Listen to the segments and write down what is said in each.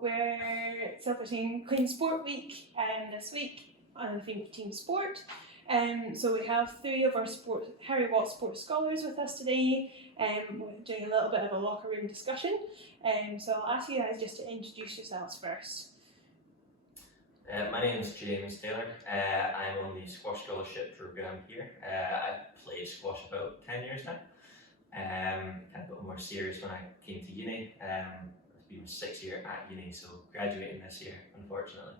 We're celebrating Clean Sport Week this week on the theme of team sport. So we have three of our Harry Watt Sports Scholars with us today. We're doing a little bit of a locker room discussion. So I'll ask you guys just to introduce yourselves first. My name is James Taylor. I'm on the squash scholarship program here. I've played squash about 10 years now. Kind of got more serious when I came to uni. It's been my 6th year at uni, so graduating this year, unfortunately.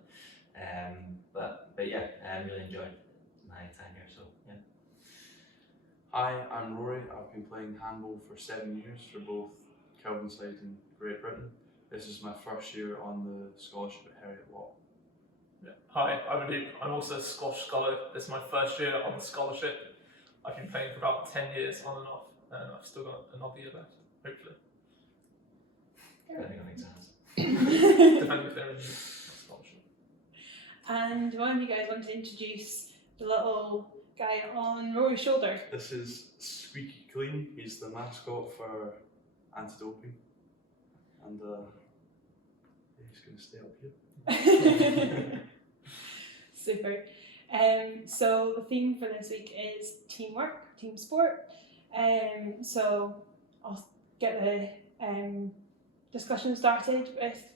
But yeah, I really enjoyed my time here. So yeah. Hi, I'm Rory. I've been playing handball for 7 years for both Kelvinside and Great Britain. This is my first year on the scholarship at Harriet Watt. Yeah. Hi, I'm Anup. I'm also a squash scholar. This is my first year on the scholarship. I've been playing for about 10 years on and off, and I've still got another year left, hopefully. Depending on exams. Depending if they're in the scholarship. And one of you guys want to introduce the little guy on Rory's shoulder. This is Squeaky Clean. He's the mascot for anti-doping. And he's going to stay up here. Super. So the theme for this week is teamwork, team sport. So I'll get the discussion started with,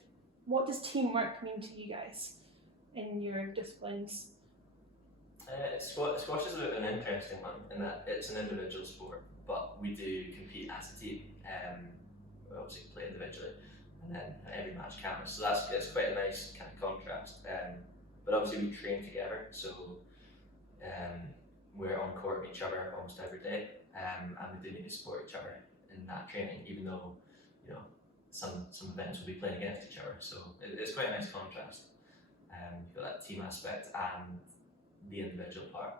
what does teamwork mean to you guys in your disciplines? Squash is a bit of an interesting one in that it's an individual sport, but we do compete as a team. We obviously play individually, and then every match counts. So it's quite a nice kind of contrast. But obviously we train together, so we're on court with each other almost every day, and we do need to support each other in that training, even though some events will be playing against each other. So it's quite a nice contrast. You've got that team aspect and the individual part,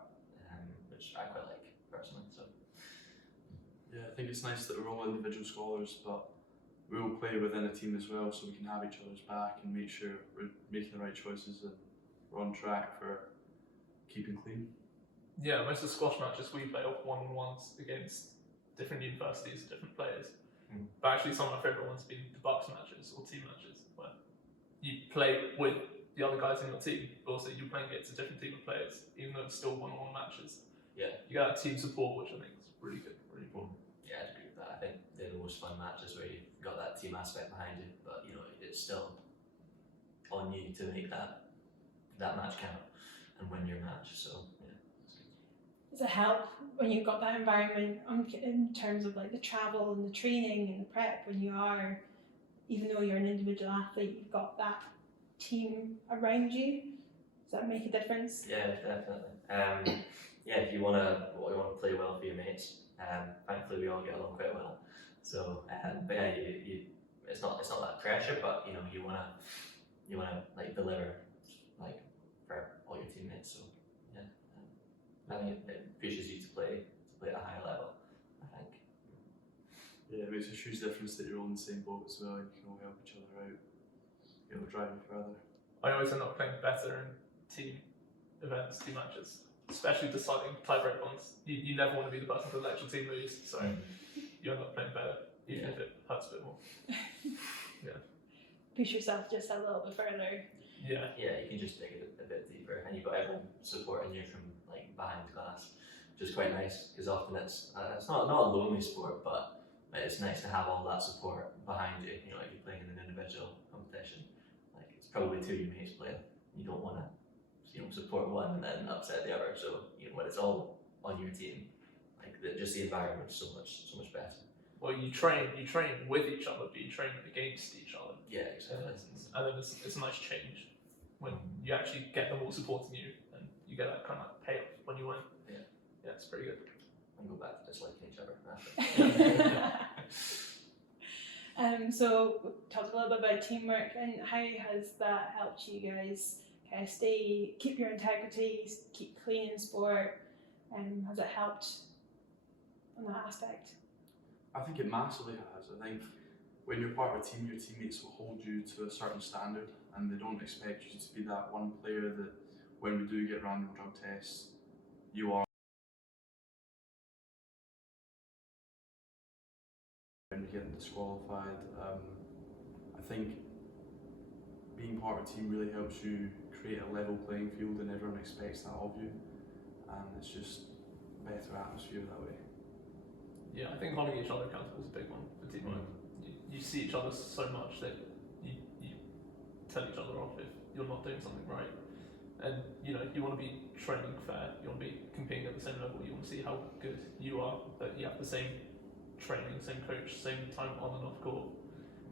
which I quite like personally. So Yeah, I think it's nice that we're all individual scholars, but we all play within a team as well, so we can have each other's back and make sure we're making the right choices and we're on track for keeping clean. Yeah, most of the squash matches we play are one-on-ones against different universities, different players. But actually some of my favourite ones have been the Bucks matches or team matches, where you play with the other guys in your team, but also you're playing against a different team of players, even though it's still one-on-one matches. yeah, You get that team support, which I think is really good, really important. yeah, I agree with that. I think they're the most fun matches where you've got that team aspect behind you, but it's still on you to make that match count and win your match. So yeah. Does it help when you've got that environment in terms of like the travel and the training and the prep, when you are, even though you're an individual athlete, you've got that team around you? Does that make a difference? Yeah, definitely. If you want to play well for your mates, thankfully we all get along quite well. So, but yeah, it's not that pressure, but you wanna like deliver like for all your teammates. So yeah, I think it pushes you to play at a higher level, I think. Yeah, it makes a huge difference that you're all in the same boat as well, and you can all help each other out, drive you further. I always end up playing better in team events, team matches, especially deciding tie-break ones. You never want to be the person to let your team lose, so you end up playing better, even if it hurts a bit more. Yeah. Push yourself just a little bit further. Yeah. Yeah, you can just dig a bit deeper, and you've got everyone supporting you from like behind the glass, which is quite nice, because often it's not a lonely sport, but it's nice to have all that support behind you. If you're playing in an individual competition, like it's probably two of your mates playing. You don't want to support one and then upset the other. So when it's all on your team, like just the environment is so much better. Well, you train with each other, but you train against each other. Yeah, exactly. And then it's a nice change when you actually get them all supporting you, and you get that kind of payoff when you win. Yeah, it's pretty good. And go back to disliking each other after. So we talked a little bit about teamwork, and how has that helped you guys keep your integrity, keep clean in sport? Has it helped on that aspect? I think it massively has. I think when you're part of a team, your teammates will hold you to a certain standard, and they don't expect you to be that one player that when we do get random drug tests, you are. When we get disqualified, I think being part of a team really helps you create a level playing field, and everyone expects that of you, and it's just a better atmosphere that way. Yeah, I think holding each other accountable is a big one for teamwork. You see each other so much that you tell each other off if you're not doing something right. And you want to be training fair, you want to be competing at the same level, you want to see how good you are, that you have the same training, same coach, same time on and off court.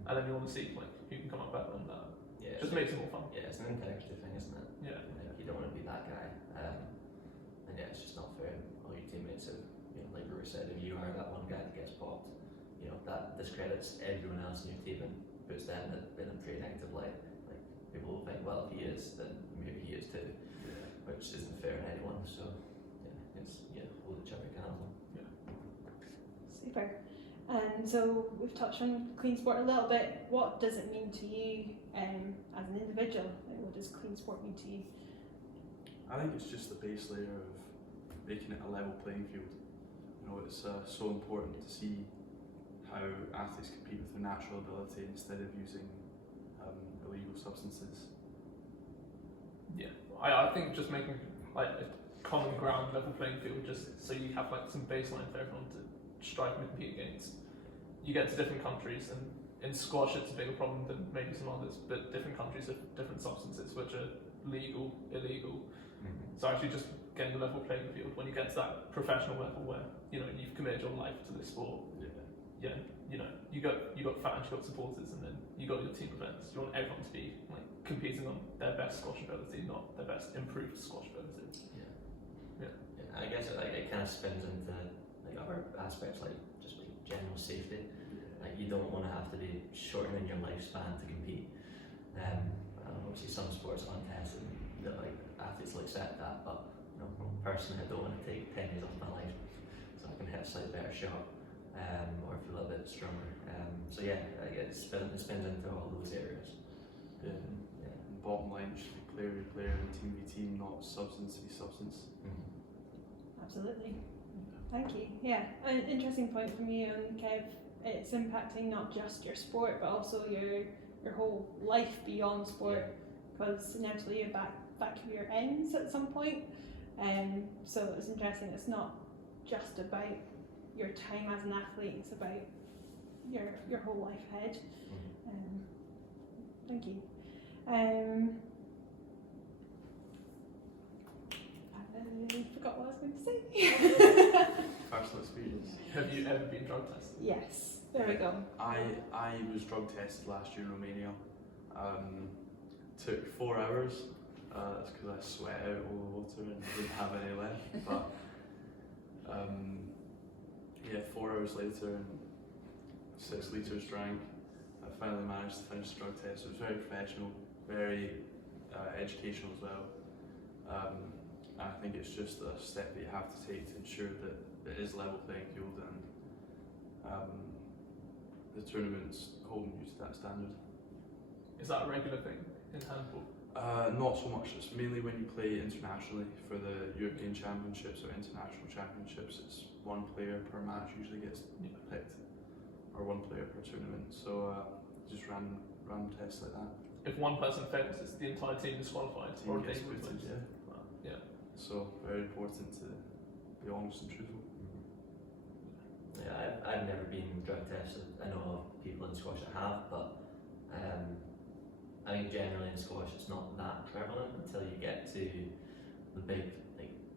And then you want to see like who can come up better than that. Yeah, Just makes it more fun. yeah, it's an integrity thing, isn't it? Yeah. Like, you don't want to be that guy. And yeah, it's just not fair. All your teammates have, like Rory said, if you are that one guy that gets popped, that discredits everyone else in your team and puts them in a pretty negative light. Like, people will think, well, if he is, then maybe he is too, which isn't fair on anyone. So yeah, hold each other accountable. Super. And so we've touched on clean sport a little bit. What does it mean to you as an individual? Like, what does clean sport mean to you? I think it's just the base layer of making it a level playing field. It's so important to see how athletes compete with their natural ability instead of using illegal substances. Yeah, I think just making like a common ground level playing field, just so you have like some baseline for everyone to strive and compete against. You get to different countries, and in squash it's a bigger problem than maybe some others, but different countries have different substances which are legal, illegal. So actually just getting a level playing field when you get to that professional level where you've committed your life to this sport. You got fans, you got supporters, and then you got your team events. You want everyone to be like competing on their best squash ability, not their best improved squash ability. Yeah, I guess it kind of spins into like other aspects, like just like general safety. Like, you don't want to have to be shortening your lifespan to compete. Obviously some sports are untested, that like athletes will accept that, but personally I don't want to take 10 years off my life so I can hit a slightly better shot, or feel a little bit stronger. So yeah, it spins into all those areas. And bottom line should be player v player and team v team, not substance v substance. Absolutely. Thank you. Yeah, an interesting point from you, and Kev. It's impacting not just your sport, but also your whole life beyond sport, because inevitably that career ends at some point. So it's interesting. It's not just about your time as an athlete; it's about your whole life ahead. Thank you. I forgot what I was going to say. Personal experience. Have you ever been drug tested? Yes, there we go. I was drug tested last year in Romania. Took 4 hours. That's because I sweat out all the water and didn't have any left. But 4 hours later and 6 litres drank, I finally managed to finish the drug test. It was very professional, very educational as well. And I think it's just a step that you have to take to ensure that it is level playing field, and the tournament's holding you to that standard. Is that a regular thing in handball? Not so much. It's mainly when you play internationally for the European Championships or international championships. It's 1 player per match usually gets picked, or 1 player per tournament. So just random tests like that. If one person fails, is the entire team disqualified? Team or gets they quitted, quit? yeah. So very important to be honest and truthful. Yeah, I've never been drug tested. I know of people in squash that have, but I think generally in squash it's not that prevalent until you get to the big,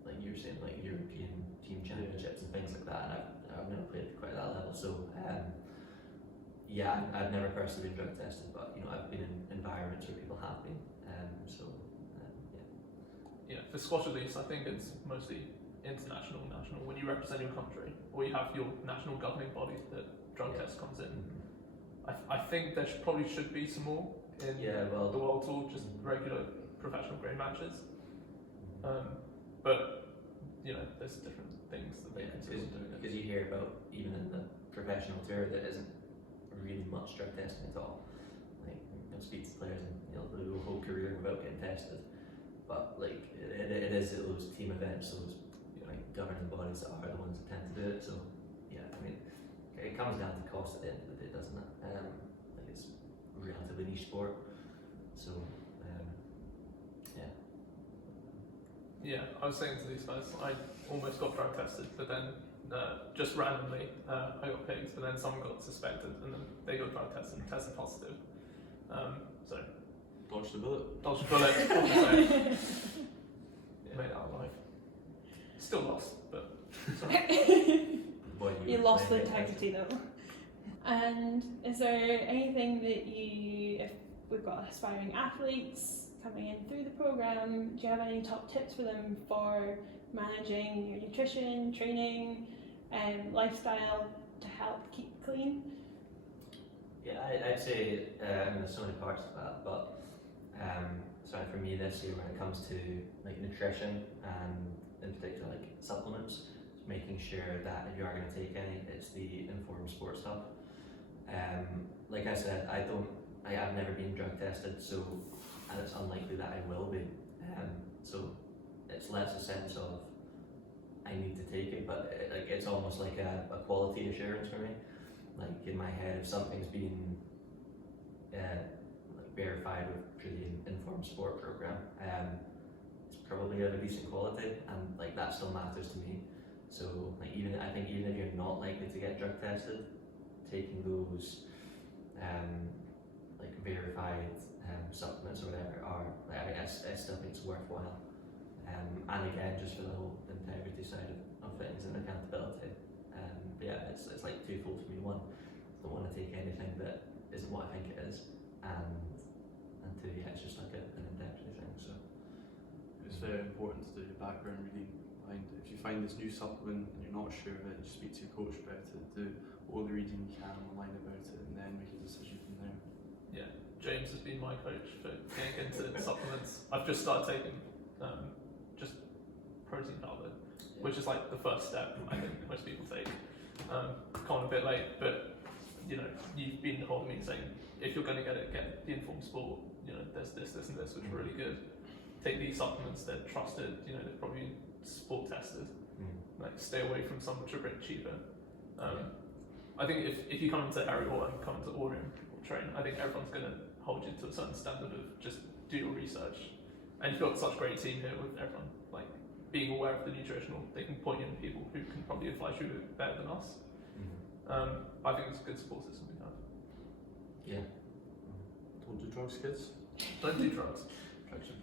like you were saying, like European team championships and things like that. And I've never played quite that level, so I've never personally been drug tested, but I've been in environments where people have been. Yeah, for squash at least, I think it's mostly international, national. When you represent your country, or you have your national governing body that drug test comes in. I think there probably should be some more in the World Tour, just regular professional grade matches. But there's different things that they consider doing it. Because you hear about, even in the professional tour, there isn't really much drug testing at all. Like, speak to players and they'll do a whole career without getting tested. But like it is at those team events, those governing bodies that are the ones that tend to do it. So it comes down to cost at the end of the day, doesn't it? Like, it's a relatively niche sport, So Yeah, I was saying to these guys, I almost got drug tested, but then just randomly I got picked, but then someone got suspected, and then they got drug tested and tested positive. So Dodged the bullet. dodged a bullet. What can I say? Made it out alive. Still lost, but boy, You were lost the playing it. integrity though. And is there anything that you, if we've got aspiring athletes coming in through the program, do you have any top tips for them for managing your nutrition, training, and lifestyle to help keep clean? Yeah, I'd say there's so many parts to that, but certainly for me this year when it comes to like nutrition and in particular like supplements, it's making sure that if you are going to take any, it's the informed sport stuff. Like I said, I've never been drug tested, so and it's unlikely that I will be. So it's less a sense of I need to take it, but it's almost like a quality assurance for me. Like in my head, if something's been like verified through the informed sport program, it's probably of a decent quality, and like that still matters to me. So like I think even if you're not likely to get drug tested, taking those like verified supplements or whatever I still think it's worthwhile. And again, just for the whole integrity side of things and accountability. Yeah, it's like twofold for me. One, I don't want to take anything that isn't what I think it is, and two, yeah, it's just like an integrity thing. So It's very important to do your background reading behind it. If you find this new supplement and you're not sure of it, you speak to your coach about it, do all the reading you can online about it, and then make a decision from there. yeah, James has been my coach for getting into supplements. I've just started taking just protein powder, which is like the first step I think most people take. Kind of a bit late, but you know, you've been holding me saying if you're going to get the informed sport, you know, there's this and this which are really good. Take these supplements, they're trusted, you know, they're probably sport tested. Like stay away from some which are a bit cheaper. I think if you come into Harry or come into Orion or train, I think everyone's going to hold you to a certain standard of just do your research. And you've got such a great team here with everyone like being aware of the nutritional. They can point you to people who can probably advise you better than us. I think it's a good support system we have. yeah. Don't do drugs, kids. Don't do drugs. Drugs are